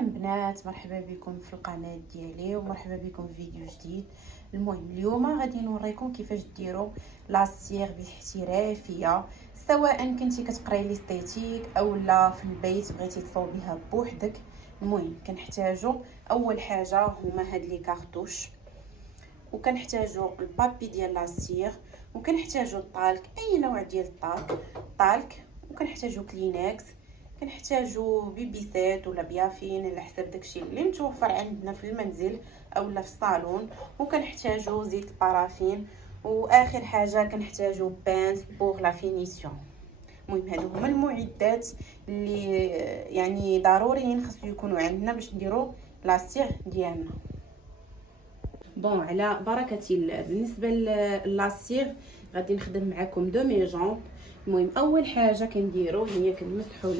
مرحبا بنات، مرحبا بكم في القناه ديالي ومرحبا بكم في فيديو جديد. المهم اليوم غادي نوريكم كيفاش ديروا لاسيغ باحترافيه، سواء كنتي كتقراي ليستيتيك اولا في البيت بغيتي تصوبيها بوحدك. المهم كنحتاجوا اول حاجه هما هاد لي كارطوش، وكنحتاجوا البابي ديال لاسيغ، وكنحتاجوا الطالك، اي نوع ديال الطالك، وكنحتاجوا كلينكس، كنحتاجوا بيبيسات ولا بيافين على حسب داكشي اللي متوفر عندنا في المنزل اولا في الصالون، وكنحتاجوا زيت البارافين، واخر حاجه كنحتاجوا بانس بوغ لا فينيسيون. المهم هادو هما المعدات اللي يعني ضروريين خصو يكونوا عندنا باش نديروا لاسيغ ديالنا. بون على بركه الله، بالنسبه للاسيغ غادي نخدم معكم دو ميجون. المهم اول حاجه كنديرو هي كنمسحوا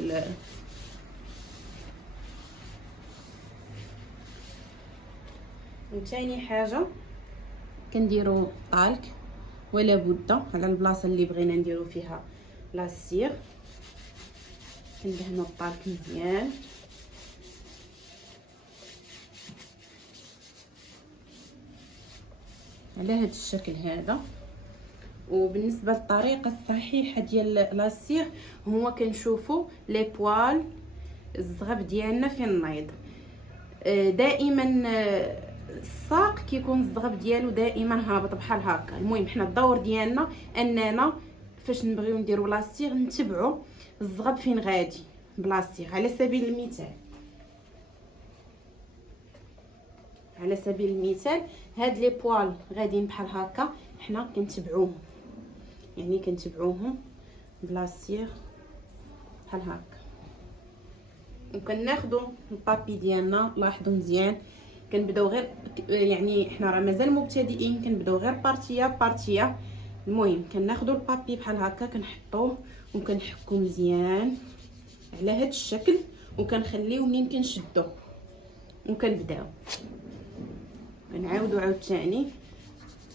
وثاني حاجه كنديرو طالك ولا بده على البلاصه اللي بغينا نديرو فيها لاسيغ. كندهنوا الطالك مزيان على هذا الشكل هذا. وبالنسبه للطريقه الصحيحه ديال لاسيغ هو كنشوفوا لي بوال الزغب ديالنا في النيض. دائما الساق كيكون الزغب ديالو دائما هابط بحال هكا. المهم حنا الدور ديالنا اننا فاش نبغيو نديرو لاسيغ نتبعوا الزغب فين غادي بلاصيغ. على سبيل المثال هاد لي بوال غاديين بحال هكا، حنا كنتبعوهم، يعني كنتبعوهم بلاصيغ بحال هكا. وكناخذوا البابي ديالنا، لاحظوا مزيان كنبداو غير يعني حنا راه مازال مبتدئين، كنبداو غير بارتيه. المهم كناخذوا البابي بحال هكا كنحطوه وكنحكو مزيان على هذا الشكل، وكنخليوه منين كنشدو وكنبداو نعاودوا عاوتاني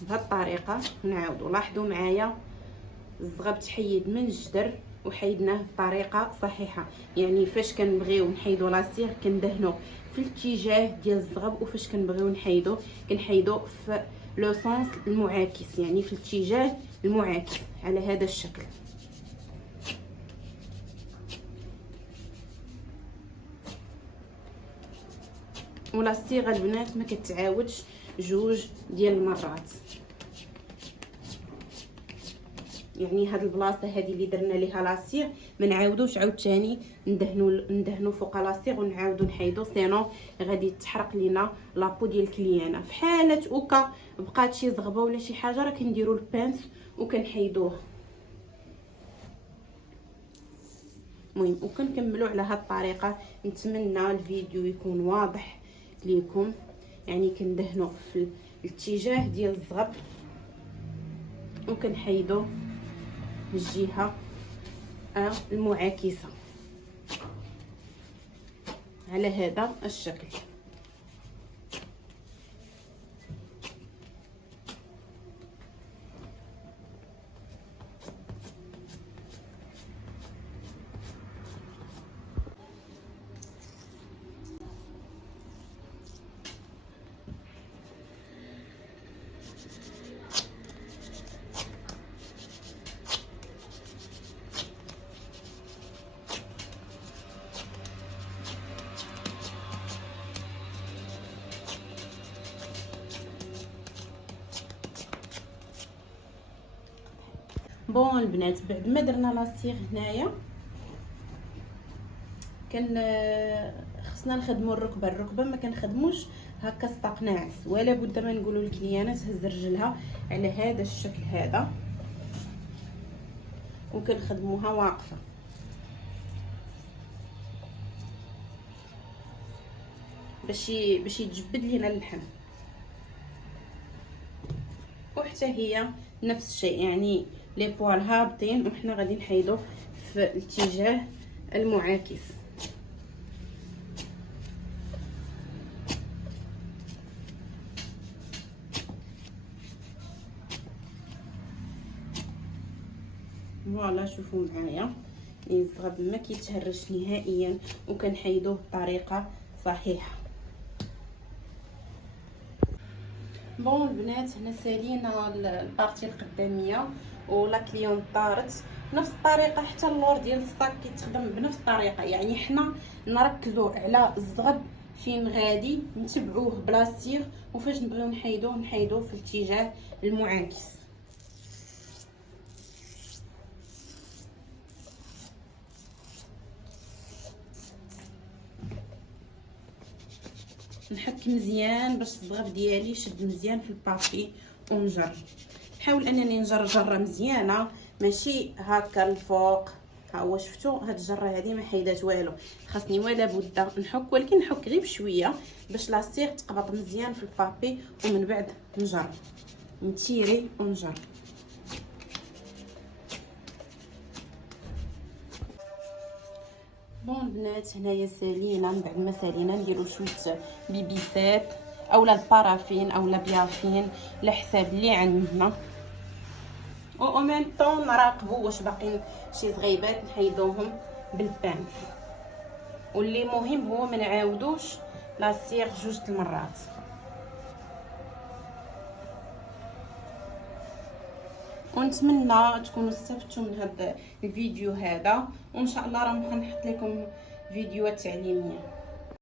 بهذه الطريقه. نعاودوا لاحظوا معايا الزغب تحيد من الجدر وحيدناه بطريقه صحيحه، يعني فاش كنبغيو نحيدوا لاسيغ كندهنوا في الاتجاه ديال الزغب، وفاش كنبغيو كنحيدوا في لو سونس المعاكس، يعني في الاتجاه المعاكس على هذا الشكل. ولا الصيغه البنات ما كتعاودش جوج ديال المرات، يعني هاد البلاصه هذه اللي درنا ليها لاسيغ ما نعاودوش عاوتاني ندهنوا فوق لاسيغ ونعاودو نحيدو، سينو غادي تحرق لينا لابو ديال الكليانه. في حاله اوكا بقات شي زغبه ولا شي حاجه راه كنديروا البانس وكنحيدوه. المهم وكنكملوا على هاد الطريقه. نتمنى الفيديو يكون واضح ليكم، يعني كندهنوا في الاتجاه ديال الزغب وكنحيدوا الجهه المعاكسه على هذا الشكل. بون البنات بعد ما درنا لاسيغ هنايا خصنا نخدموا الركبه ما كنخدموش هكا سطاق ناعس، ولا بد ما نقولوا للكليانه تهز رجلها على هذا الشكل هذا، وكنخدموها واقفه باش يتجبد لينا اللحم. وحتى هي نفس الشيء، يعني لي بوال هابطين وحنا غادي نحيدو في الاتجاه المعاكس. فوالا شوفوا معايا الزغب ما كيتهرش نهائيا، وكنحيدوه بطريقه صحيحه. بون البنات، هنا سالينا البارتي القداميه ولا كليون طارت بنفس الطريقه. حتى اللور ديال الصاك كيتخدم بنفس الطريقه، يعني حنا نركزوا على الزغب فين غادي نتبعوه بلاصتيغ، وفاش نبغيو نحيدوه في الاتجاه المعاكس. نحك مزيان باش الزغب ديالي يشد مزيان في البابي ونجر. نحاول انني نجر جره مزيانه، ماشي هكا الفوق. ها هو شفتوا هاد الجره هذه ما حيدات والو، خاصني ولا بد نحك، ولكن نحك غير بشويه باش لاصيغ تقبط مزيان في البابي، ومن بعد نجر نتيري ونجر. بون البنات، هنايا سالينا. من بعد ما سالينا نديرو شويه بيبيسات اولا البارافين اولا بيافين على حساب اللي عندنا، او ميم طون نراقبوا واش باقيين شي زغيبات نحيدوهم بالبانس. واللي مهم هو ما نعاودوش لاصيغ جوج المرات. ونتمنى تكونوا استفدتوا من هذا الفيديو هذا، وان شاء الله راه غنحط لكم فيديوهات تعليميه.